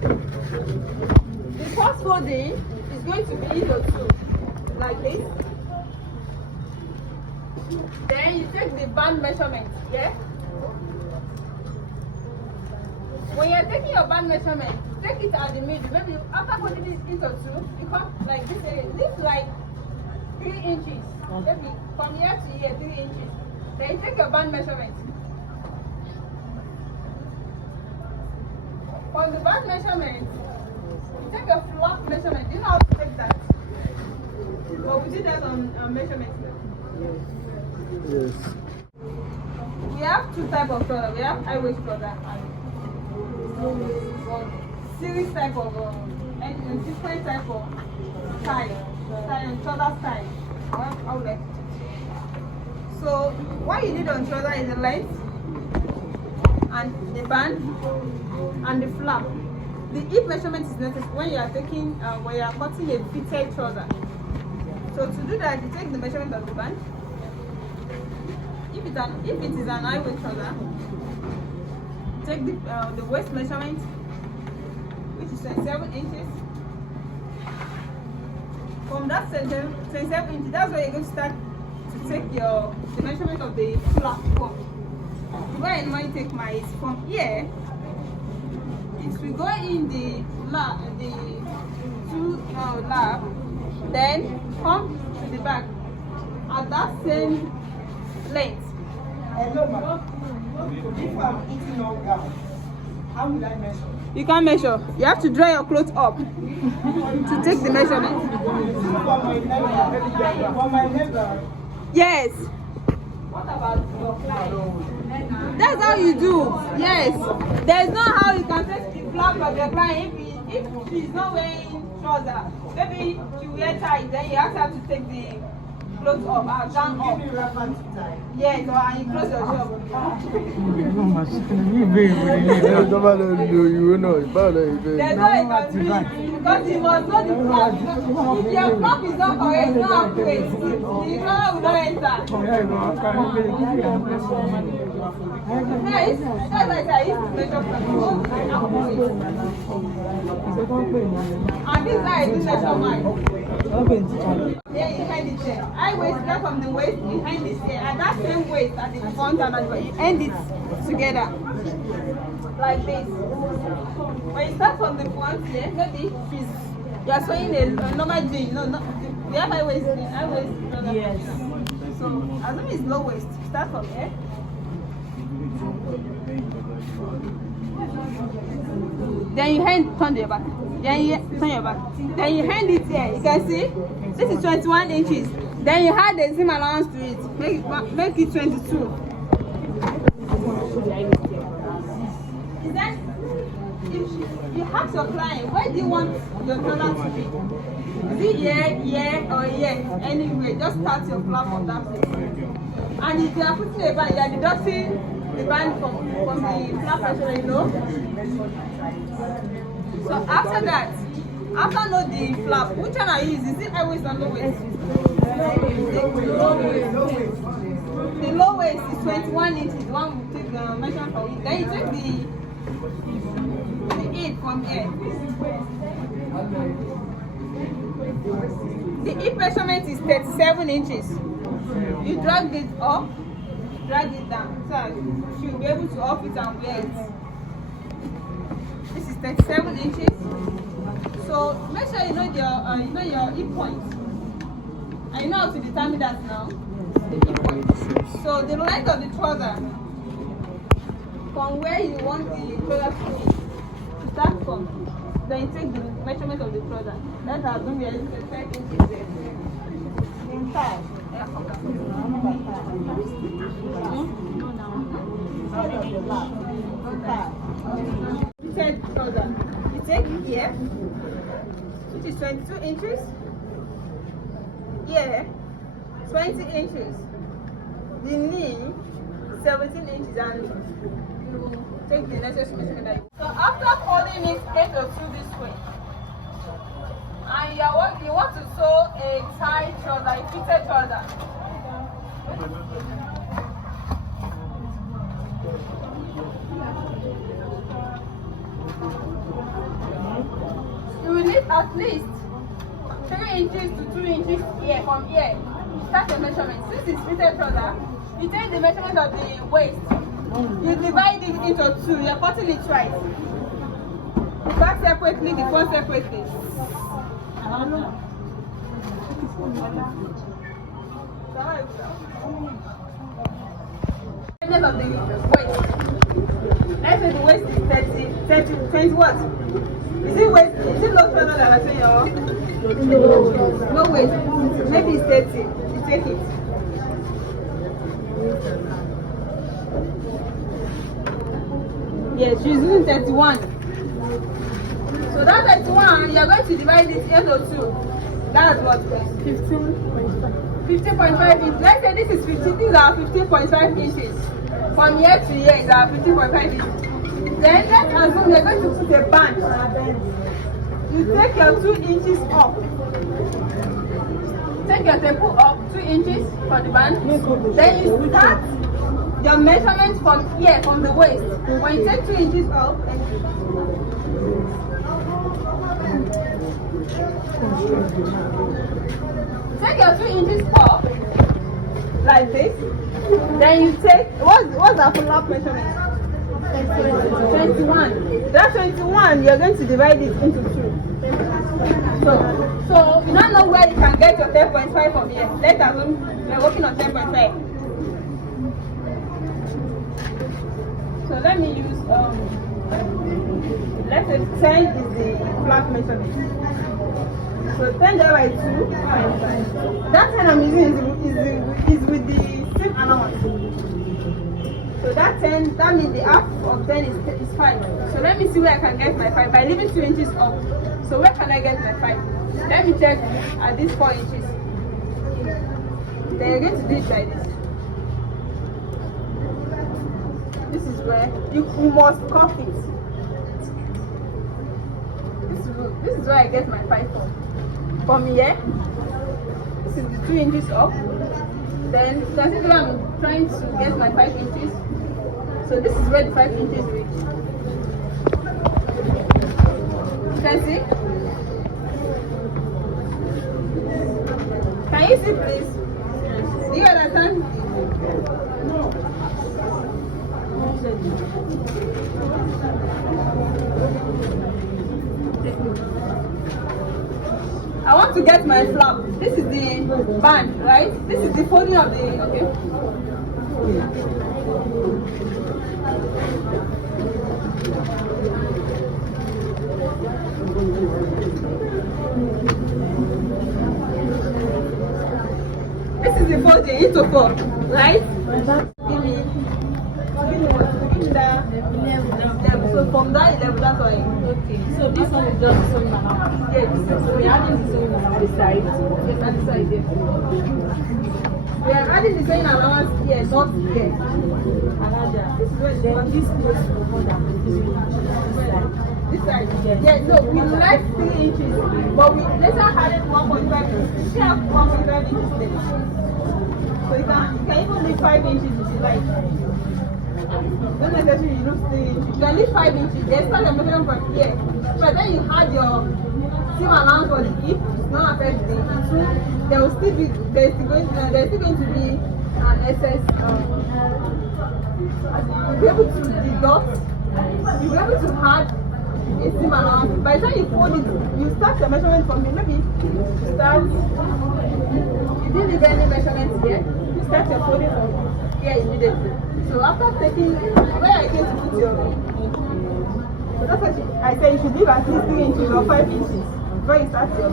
The first folding is going to be into two, like this. Then you take the band measurement, yeah? When you're taking your band measurement, take it at the middle. Maybe after putting it into two, you come like this area. This like 3 inches. Maybe from here to here, 3 inches. Then you take your band measurement. For the band measurement, you take a flap measurement. Do you know how to take that? But we did that on measurement. Yes. We have 2 types of trouser. We have high waist trouser and series type of and different type of style, trouser style. I would like to. So what you need on trouser is the length and the band and the flap. The hip measurement is necessary when you are taking when you are cutting a fitted trouser. So to do that, you take the measurement of the band. If it is an high waist trouser, take the waist measurement, which is 27 inches. From that 27 inches, that's where you're going to start to take the measurement of the flap from. The way I normally take mine is from here. It will go in the two lap, then come to the back at that same length. Hello, ma'am. If I'm eating all gown, how will I measure? You can't measure. You have to draw your clothes up to take the measurement. For my neighbor. Yes. What about your client? That's how you do. Yes. There's no how you can take the flap of your client if she's not wearing trouser. Maybe she wear tight, then you have to take the clothes up, down up. Yes, and you close your shop. There's no way you can do it because you must know the flap. If your flap is not correct, it's not accurate. The color will not enter. Yes, that's like I used to measure flap. And this guy is measure mine. Yeah, you hand it there. I waist that from the waist, you hand it there. And that same waist at the front and at the back, you end it together. Like this. When you start from the front here, maybe you are sewing a normal jean. No, we have high waist. Yes. So, as long as it's low waist, start from here. Then you turn your back. Then you turn your back. Then you hand it here. You can see this is 21 inches. Then you add the seam allowance to it. Make it 22. Is that if you ask your client, where do you want your trouser to be? Is it here, or here? Anyway, just start your flap from that place. And if you are putting a band, you are deducting the band from the flap pressure, you know. So after that, after know the flap, which one I use? Is it high waist or low waist? The low waist is 21 inches. The one we take the measurement from it. Then you take the 8 from here. The hip measurement is 37 inches. You drag it up, drag it down. So she will be able to off it and wear it. This is 37 inches. So make sure you know your hip point. And you know how to determine that now. The hip point. So the length of the trouser from where you want the trouser to be. To start from. Then you take the measurement of the trouser. That has been there. 10 inches there. Inside. Fitted trouser. You take here, which is 22 inches. Here, 20 inches. The knee, 17 inches, and you take the necessary measurement. So after folding it 8 or 2 this way, and you want to sew a tight trouser, a fitted trouser. at least 3 inches to 2 inches here from here. Start the measurement. Since it's fitted trouser, you take the measurement of the waist. You divide it into 2. You're cutting it right. The back separately, the front separately. Of the waist. Let's say the waist is 30 what? Is it waist? Is it low trouser that I say no waist. Maybe it's 30. You take it. Yes, she's using 31. So that 31, you're going to divide it into 2. That's what? 15.5 inches. Let's say this is 15. These are 15.5 inches. From here to here is 15.5 inches. Then let's assume you're going to put a band. You take your 2 inches up. Take your temple up 2 inches for the band. Then you start your measurement from here, from the waist. When you take 2 inches up, take your 2 inches up, like this. Then you take, what's the full-up measurement? 21. That 21, you're going to divide it into 2. So you don't know where you can get your 10.5 from here. Let's assume we're working on 10.5. So let me use, let's say 10 is the flat measurement. So 10 divided by 2. That 10 I'm using is with the seam allowance. So that 10, that means the half of 10 is 5. So let me see where I can get my 5 by leaving 2 inches up. So where can I get my 5? Let me check at these 4 inches. Then you're going to do it like this. This is where you must cuff it. This is where I get my 5 from. From here, this is the 2 inches up. Then you can see where I'm trying to get my 5 inches. So this is where the 5 inches reach. You can see? Can you see, please? Do you understand? I want to get my flap. This is the band, right? This is the folding of the, okay. This is the folding into 4, right? Give me what? Give me that. So from that 11, that's why. Okay. So this one is just sewing allowance. Yes. So we are adding the sewing allowance this side. Yes, on this side. Yes. We are adding the sewing allowance here, not here. This is where then this place will hold up. This side. Yes. No, we left 3 inches, but we later added 1.5 inches. We still have 1.5 inches there. So you can even leave 5 inches if you like. Don't necessarily use 3 inches. You can leave 5 inches. Then start the measurement from here. But then you had your seam allowance for the hip. It's not affect the hip. There will still be there's still going to be an excess. You'll be able to deduct. You'll be able to add a seam allowance. By the time you fold it, you start the measurement from here. Maybe start. You didn't leave any measurement here. You start your folding from here immediately. So after taking, where are you going to put your? So that's what I said. You should leave at least 3 inches or 5 inches before you start your.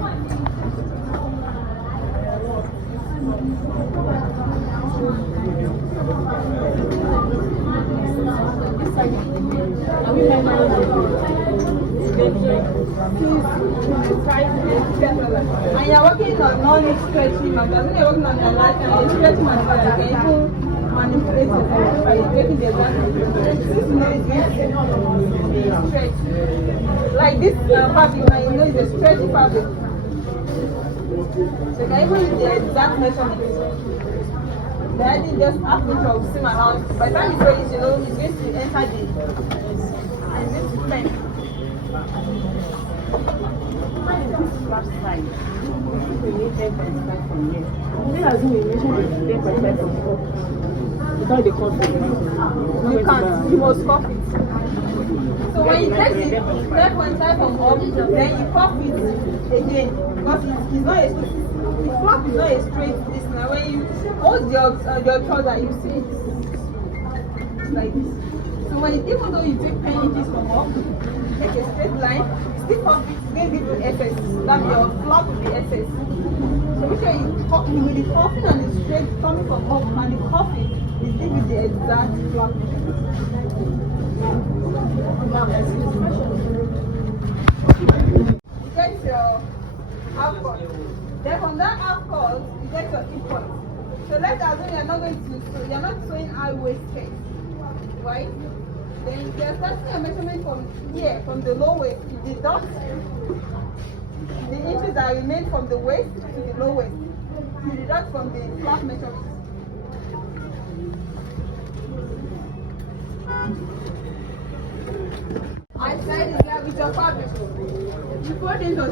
And you're working on non-stretchy material. You're working on stretchy material. You can even manipulate it by making the exact measurement. Since you know it's going to stretch. Like this fabric, now you know it's a stretchy fabric. So you can even use the exact measurement. Then I think just half inch of seam allowance. By the time you throw it, you know it's going to enter the and this is 10. 10.5 from here. Let's assume you mentioned it's 10.5 from top. Without the cost. You can't. You must cuff it. So when you take the 10.5 from up, then you cuff it again because it's not a the flap is not a straight this now. When you hold your trouser, you see it's like this. So when even though you take 10 inches from up, take a straight line, still cuff it, maybe to SS. That your flap will be SS. So which way you with the cuffing and the straight coming from up and the cuffing is giving the exact flap. You get your half cut. Then from that half cut, you get your hip point. So let's assume you're not sewing high waist case, right? Then you're starting your measurement from here, from the low waist. You deduct the inches that remain from the waist to the low waist. You deduct from the flap measurement. Outside is there with your fabric. You put it on.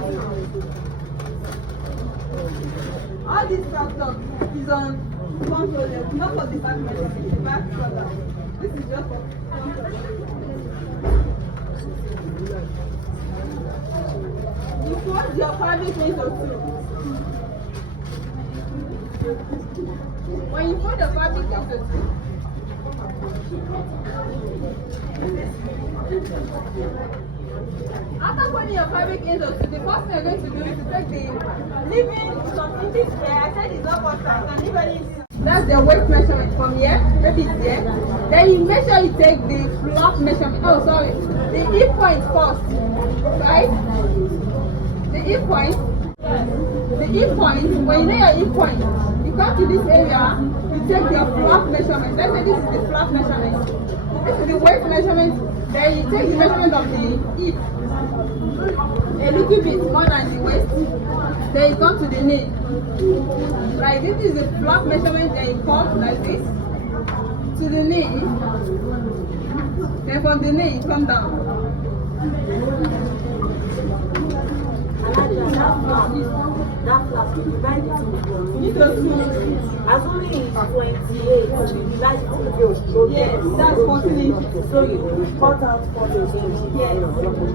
All this stuff is on front shoulder, not for the back measurement, the back shoulder. This is just for front shoulder. You put your fabric into two. When you put the fabric into two, after putting your fabric into two, the first thing you're going to do is to take leaving some inches where I said it's not constant, and leave any. That's the waist measurement from here, maybe it's there. Then you make sure you take the flap measurement. Oh, sorry, the hip point first, right? The hip point. The hip point. When you know your hip point, you come to this area. You take your flap measurement. Let's say this is the flap measurement. This is the waist measurement. Then you take the measurement of the hip a little bit more than the waist. Then you come to the knee. Like this is the flap measurement. Then you come like this to the knee. Then from the knee you come down. That flap, you divide it into four. You need to do. As only is 28, you divide it into four. Yes, that's 14 inches. So you cut out 14 inches. Yes.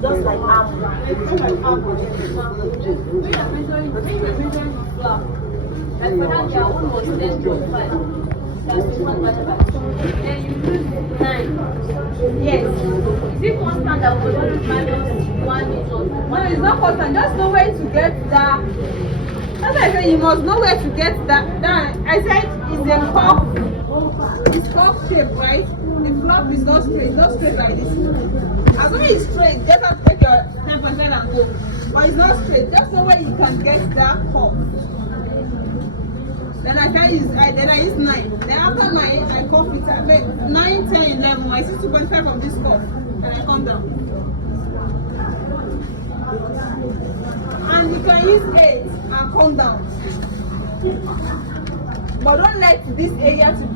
Just like half. It's like half. When you're measuring the flap, like for that your own was 10.5. That's the one measurement. Then you use 9. Yes. Is it constant that was always minus 1 inch or 2? No, it's not constant. Just know where to get that. That's why I said you must know where to get that. I said it's a cup. It's cup shape, right? The flap is not straight. It's not straight like this. As long as it's straight, just have to take your 10% and go. But it's not straight. Just know where you can get that cup. Then I use 9. Then after 9, I cuff it. I make 9, 10, 11. I see 2.5 of this cuff. And I come down. And you can use 8 and come down. But don't let this area to.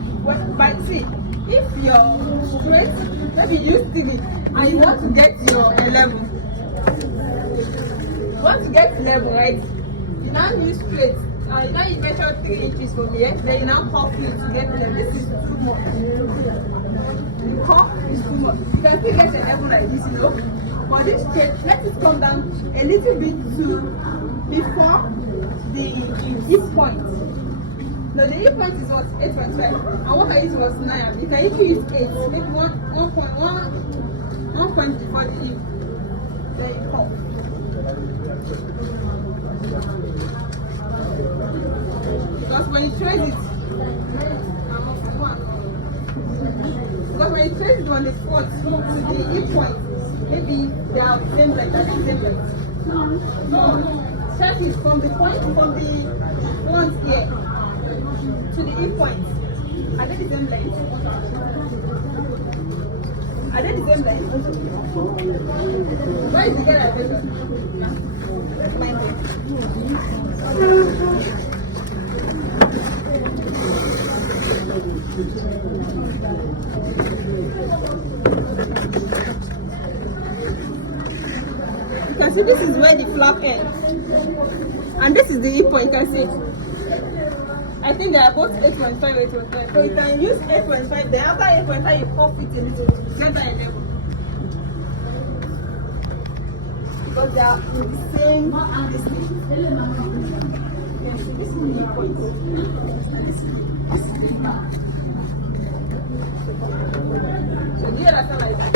But see, if you're straight, maybe you use 3 and you want to get your 11. You want to get 11, right? You now use straight. Now you measure 3 inches from here, then you now cuff it to get 11. This is too much. The cuff is too much. You can still get 11 like this, you know. But this straight, let it come down a little bit before the hip point. No, the hip point is what? 8.5. And what I used was 9. You can even use 8. Maybe 1 point before the hip. Then you cuff. Because when you trace it, on the foot to the hip point, maybe they are the same length, the same length. So check it from the point, from the front here to the hip point. Are they the same length? Are they the same length? Where is the girl I measured? Where's my girl? You can see this is where the flap ends. And this is the hip point, you can see. I think they are both 8.5, 8.5. So you can use 8.5. Then after 8.5, you pop it a little to get that level. Because they are in the same distance. Yes, this is the hip point. So do you understand like that?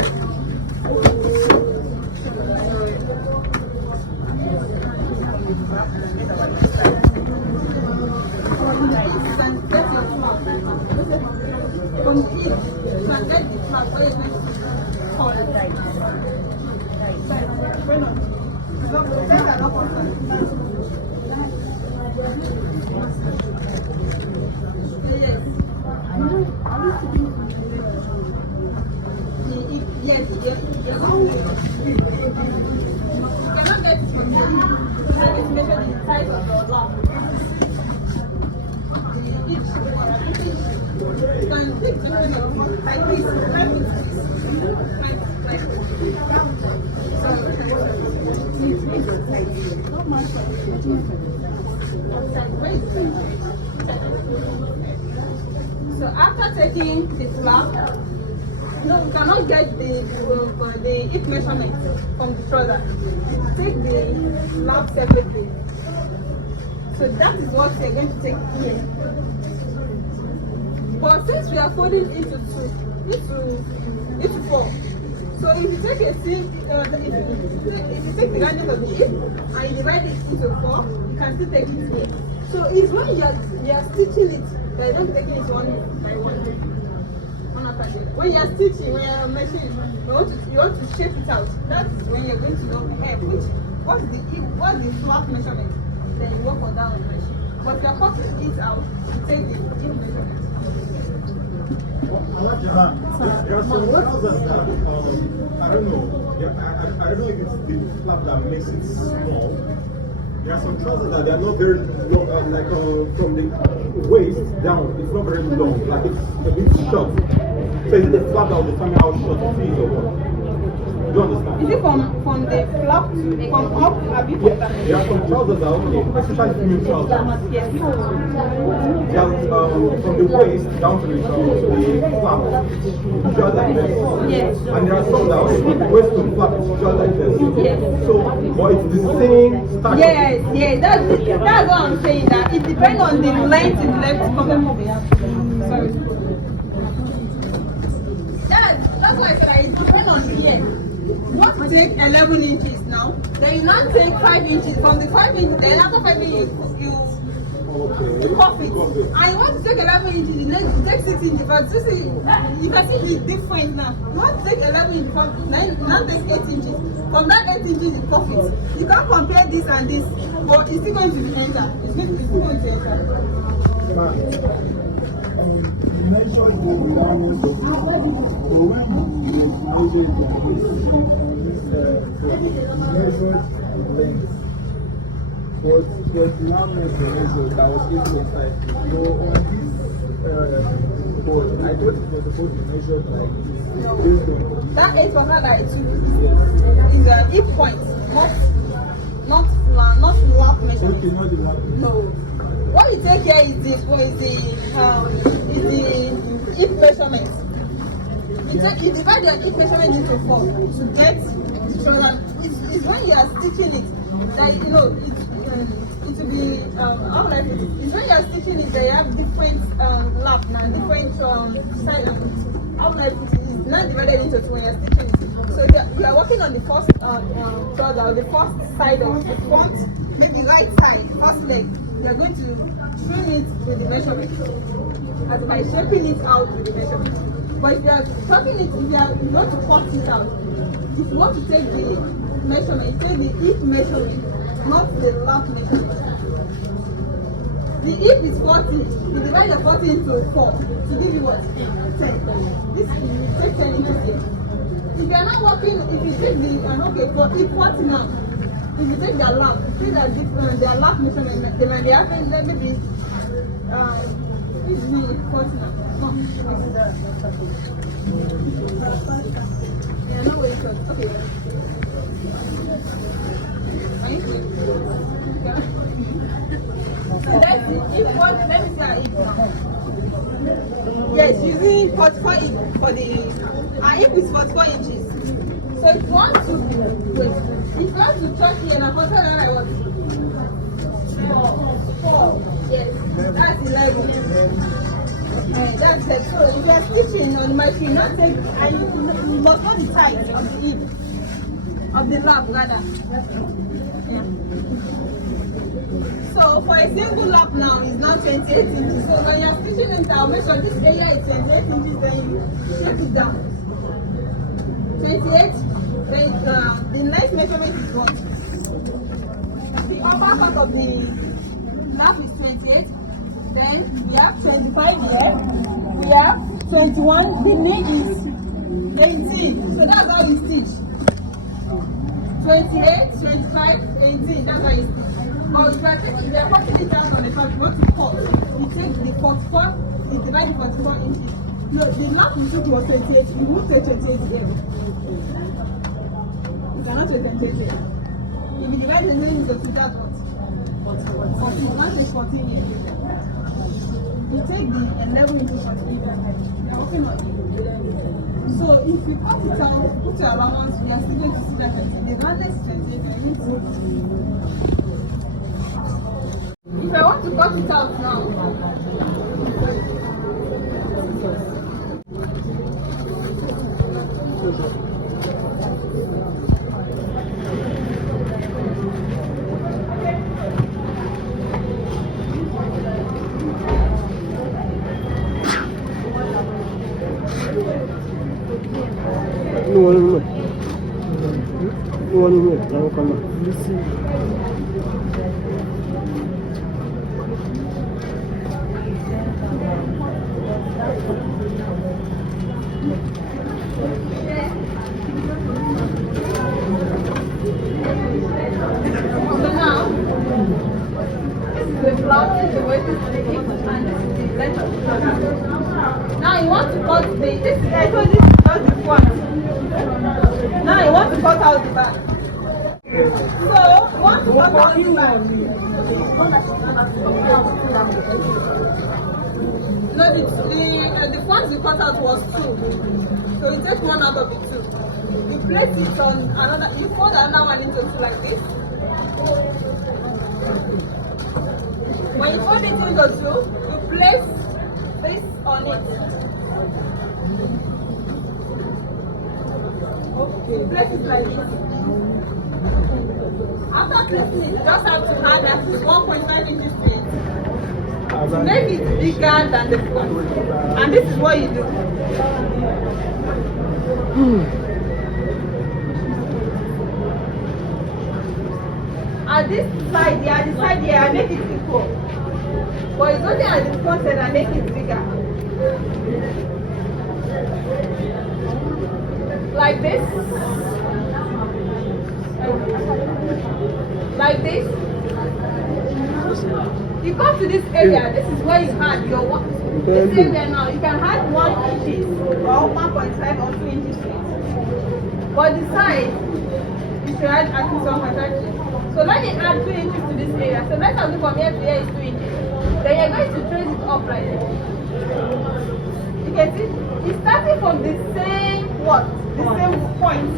From here, you can get the flap where you're going to hold it right. Yes, yes, yes. You cannot get it from here. You have to measure the size of your lap. You can take the like this, so after taking the flap, no, we cannot get the hip measurement from the trouser. Take the flap separately. So that is what we are going to take here. But since we are folding into four, so if you take a if you take the radius of the hip and you divide it into 4, you can still take it here. So it's when you are stitching it, but don't take it one by one. When you are stitching, when you are machine, you want to shape it out. That is when you're going to know what's the flap measurement. Then you work on that on the machine. But if you are cutting it out, you take the hip measurement. There are some trousers that I don't know. I don't know if it's the flap that makes it small. There are some trousers that they are not very long, like from the waist down, it's not very long, like it's a bit short. So is it the flap that will determine how short it is or what? Do you understand? Is it from the flap, from up, a bit from down? There are some trousers that are okay, especially female trousers. Yes. They are from the waist down to the flap, just like this. Yes. And there are some that are from the waist to the flap, just like this. Yes. So, but it's the same style. Yes, yes, that's what I'm saying, that it depends on the length in the left comment. Sorry. That's why I said it depends on the ear. You want to take 11 inches now, then you now take 5 inches. From the 5 inches, then after 5 inches, you cuff it. And you want to take 11 inches, you take 6 inches. But you can see the difference now. You want to take 11 inches, now take 8 inches. From that 8 inches, you cuff it. You can't compare this and this, but it's still going to be enter. It's still going to enter. You mentioned the language of the so when you measured the measured length, but now measure that was 8.5. So on this board, I thought it was supposed to measure like this based on that 8.5 that I took is a hip point, not flap measurement. okay, not the one. No. What you take here is the hip measurement. You divide your hip measurement into 4 to get the shoulder. It's when you are stitching it that it will be how like it is. It's when you are stitching it that you have different lap now, different side. How like it is not divided into 2 when you are stitching it. So you are working on the first shoulder, the first side of the front, maybe right side, first leg. You are going to trim it with the measurement, as by shaping it out with the measurement. But if you are cutting it, if you want to cut it out, if you want to take the measurement, take the hip measurement, not the lap measurement. The hip is 40. You divide the 40 into 4 to give you what? 10. This you take 10 inches here. If you are not working, if you take the okay for hip 40 now. If you take their lap, see that different, their lap measurement, they might be having maybe it's me 40 now. No, yeah, no way short. Okay. let me see her hip now. Yes, using 44 inch for the hip is 44 inches. So if you want to wait, if you want to touch here now, control that I want. 4. Yes, that's 11. That's it. So if you are stitching on the machine, not take and you must not be tight of the hip, of the lap rather. So for a single lap now is now 28 inches. So when you're stitching it down, make sure this area is 28 inches, then you take it down. 28, then the next measurement is what? The upper part of the lap is 28. Then we have 25 here. We have 21. The knee is 18. So that's how we stitch. 28, 25, 18. That's how you stitch. But if you are cutting it down on the top, you want to cut. You take the 44, you divide the 44 inches. No, the lap you took was 28. You won't take 28 here. You cannot take 28 here. If you divide the 28 into that what? 14. You not take 14 inches. You take the 11 inches for the you're working on it. So if you cut it out, put your allowance, we are still going to see that the balance is 28. If I want to cut it out now, now you want to cut this is, I told you this is not the front. Now you want to cut out the back. So you want to cut out the back. No, the front you cut out was 2. So you take one out of the 2. You place it on another, you fold another one into 2 like this. When you fold it into 2, you place this on it. Okay. Place it like this. After placing it, you just have to add at least 1.5 inches to it. Make it bigger than the front. And this is what you do. At this side here, the side here, I make it equal. But it's only at the front side I make it bigger. Like this. Like this. You come to this area, this is where you had your one. This area now, you can add 1 inch or 1.5 or 2 inches to it. But the side, you should add at least 1.5 inches. So let me add 2 inches to this area. So let's assume from here to here is 2 inches. Then you're going to trace it up like this. You can see, it's starting from the same what? The same point.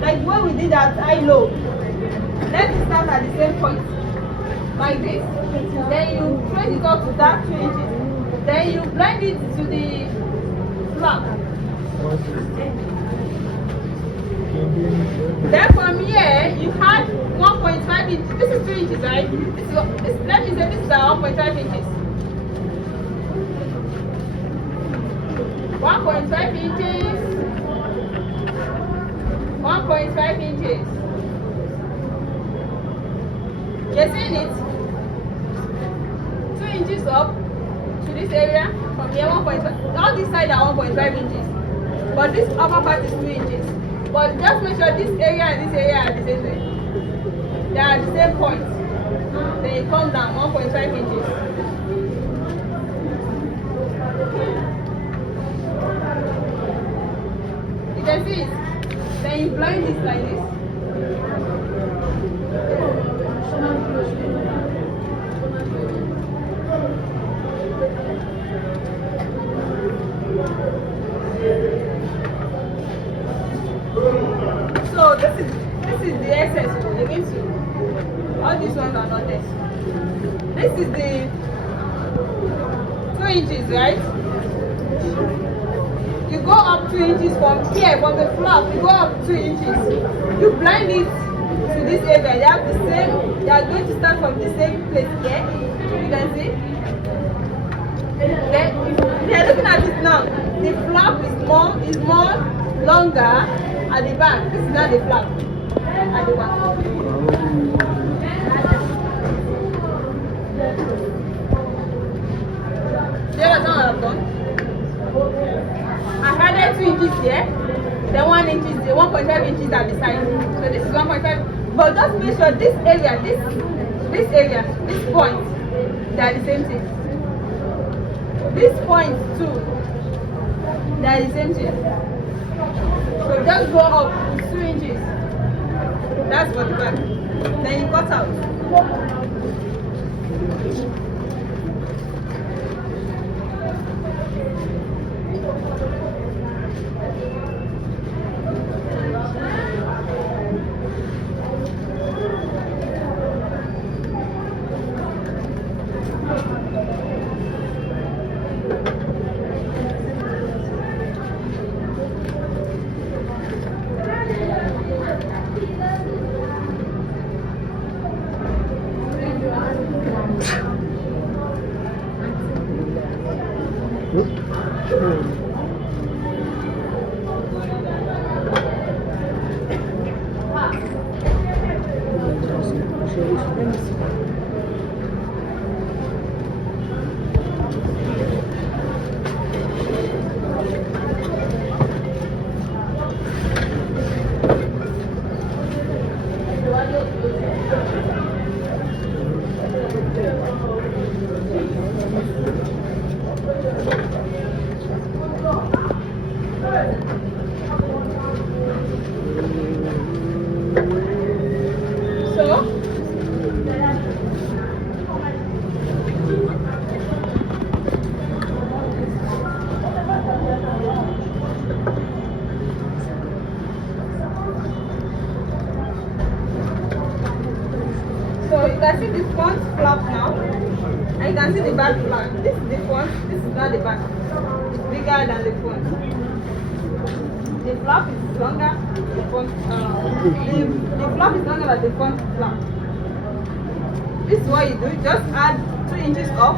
Like when we did that high low. Let's start at the same point. Like this. Then you trace it up to that 2 inches. Then you blend it to the flap. Then from here, you had 1.5 inches. This is 2 inches, right? Let me say this is 1.5 inches. 1.5 inches. 1.5 inches. You're seeing it? 2 inches up to this area. From here, 1.5. All this side are 1.5 inches. But this upper part is 2 inches. But just make sure this area and this area are the same way. They are at the same point. Then you come down 1.5 inches. You can see it. Then you blind this like this. this is the excess. We're going to. All these ones are not there. This is the 2 inches, right? You go up 2 inches from here, from the flap. You go up 2 inches. You blind it to this area. You have the same. You are going to start from the same place here. You can see. Then we are looking at it now. The flap is more longer at the back. This is not the flap at the back. Do you understand what I've done? I added 2 inches here, then 1 inch, 1.5 inches at the side. So this is 1.5. But just make sure this area, this point, they are the same thing. This point too, they are the same thing. So just go up 2 inches. That's for the back. Then you cut out. So you can see the front flap now, and you can see the back flap. This is the front, this is not the back. It's bigger than the front. The flap is longer, the front, the flap is longer than the front flap. This is what you do, just add 2 inches up.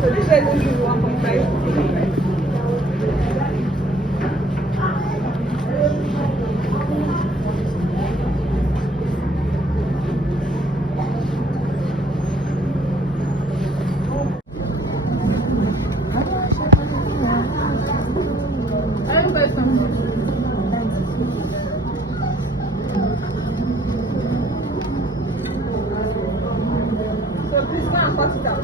So this is 1.5. So please go and cut it out.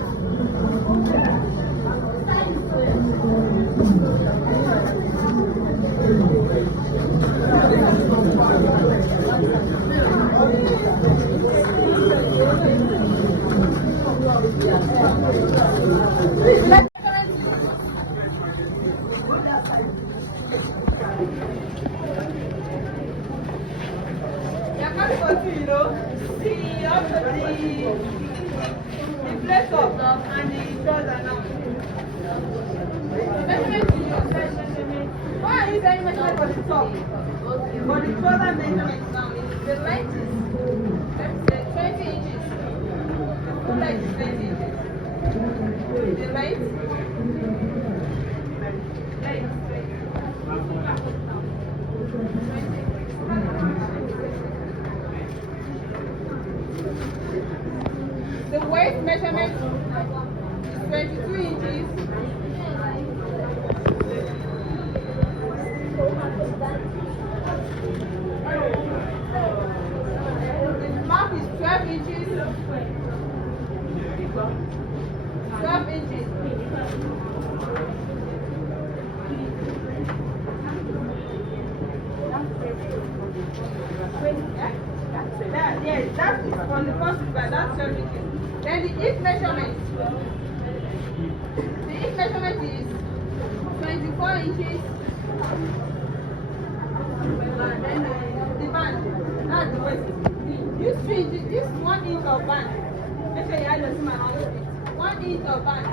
See also the place of and the trouser now. Why are you saying measurement for the top? For the trouser measurement now, the length is 20 inches. The full length is 20 inches. The length. The waist measurement is 22 inches. Yes, that is on the first square, that's 12 inches. Then the hip measurement. The hip measurement is 24 inches. And then the band, that's the waist. Use 3 inches, this 1 inch of band. Make sure you add your seam around it. 1 inch of band.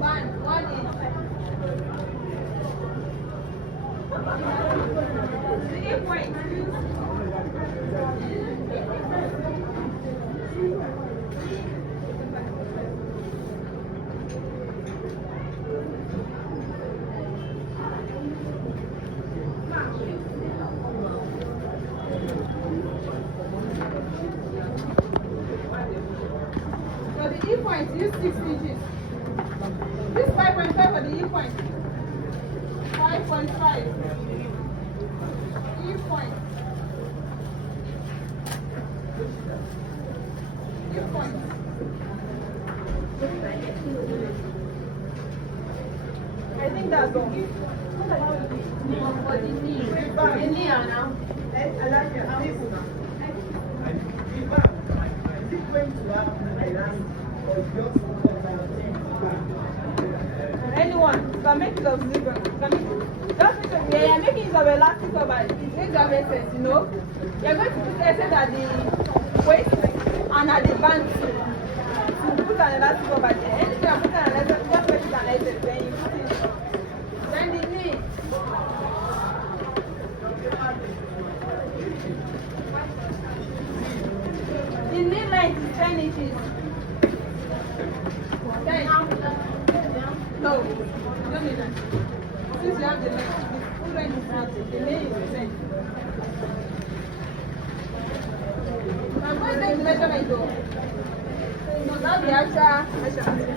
Band, 1 inch. The hip point. For the E point, use 6 inches. Use 5.5 for the E point. 5.5. E point. E point. I think that's all. For the knee. The knee are now. I like your house now. The back, is it going to have a line or just Anyone, you can make it of zebra. You can make it. Just because we are making use of elastic cover, it makes that make sense, you know. You're going to put essence at the waist and at the band to put an elastic cover there. Anything you put an elastic, just make it an essence, then you put it. Then the knee. The knee length is 10 inches. 10. No, you don't need that. Since you have the length, the full length is not, the knee is 10. I'm going to take the measurement though. No, that's the actual measurement.